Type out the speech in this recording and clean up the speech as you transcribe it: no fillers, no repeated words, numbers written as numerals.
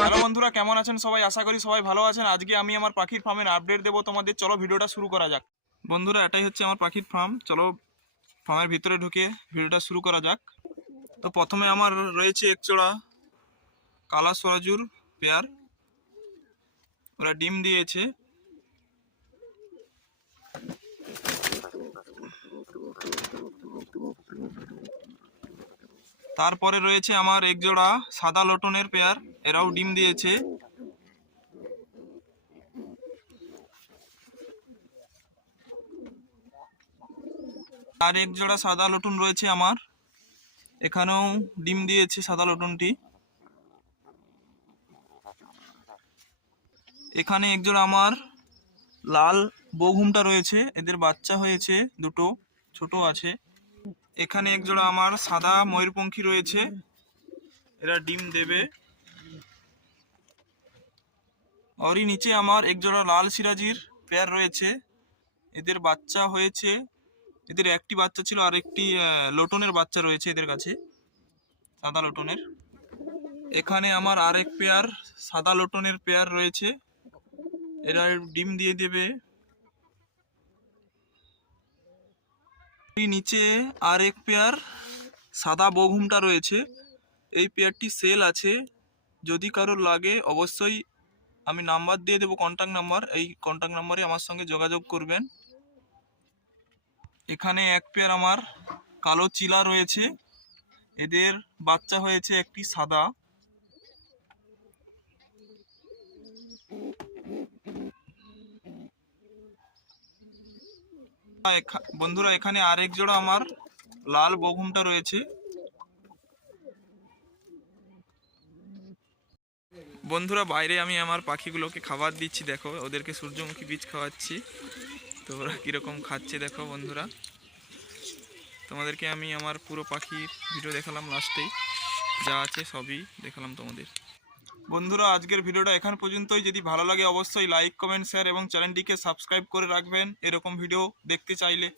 Hello বন্ধুরা, কেমন আছেন সবাই? আশা করি সবাই ভালো আছেন। আজকে আমি আমার পাখির ফার্মের আপডেট দেবো তোমাদের। চলো ভিডিওটা শুরু করা যাক। বন্ধুরা, এটাই হচ্ছে আমার পাখির ফার্ম। চলো ফার্মের ভিতরে ঢুকে ভিডিওটা শুরু করা যাক। তো প্রথমে আমার রয়েছে একজোড়া কালা সরাজুর পেয়ার, ওরা ডিম দিয়েছে। তারপরে রয়েছে আমার একজোড়া সাদা লটনের পেয়ার, এরাও ডিম দিয়েছে। আর এক জোড়া সাদা লটন রয়েছে আমার, এখানেও ডিম দিয়েছে সাদা লটনটি। এখানে এক জোড়া আমার লাল বৌঘুমটা রয়েছে, এদের বাচ্চা হয়েছে, দুটো ছোট আছে। এখানে এক জোড়া আমার সাদা ময়ূরপঙ্খী রয়েছে, এরা ডিম দেবে। ওরই নিচে আমার এক জোড়া লাল সিরাজির পেয়ার রয়েছে, এদের বাচ্চা হয়েছে। এদের একটি বাচ্চা ছিল, আর একটি লটনের বাচ্চা রয়েছে এদের কাছে, সাদা লটনের। এখানে আমার আরেক পেয়ার সাদা লটনের পেয়ার রয়েছে, এরা ডিম দিয়ে দেবে। নিচে আরেক পেয়ার সাদা বৌঘুমটা রয়েছে, এই পেয়ারটি সেল আছে। যদি কারোর লাগে অবশ্যই আমি নাম্বার দিয়ে দেবো, কন্ট্যাক্ট নাম্বার। এই কন্ট্যাক্ট নাম্বারে আমার সঙ্গে যোগাযোগ করবেন। এখানে এক পেয়ার আমার কালো চিলা রয়েছে, এদের বাচ্চা হয়েছে একটি সাদা। বন্ধুরা, এখানে আরেক জোড়া আমার লাল বৌঘুমটা রয়েছে। বন্ধুরা, বাইরে আমি আমার পাখিগুলোকে খাবার দিচ্ছি, দেখো ওদেরকে সূর্যমুখী বীজ খাওয়াচ্ছি। তো ওরা কীরকম খাচ্ছে দেখো বন্ধুরা। তোমাদেরকে আমি আমার পুরো পাখির ভিডিও দেখালাম, লাস্টেই যা আছে সবই দেখালাম তোমাদের। বন্ধুরা, আজকের ভিডিওটা এখান পর্যন্তই। যদি ভালো লাগে অবশ্যই লাইক, কমেন্ট, শেয়ার এবং চ্যানেলটিকে সাবস্ক্রাইব করে রাখবেন এরকম ভিডিও দেখতে চাইলে।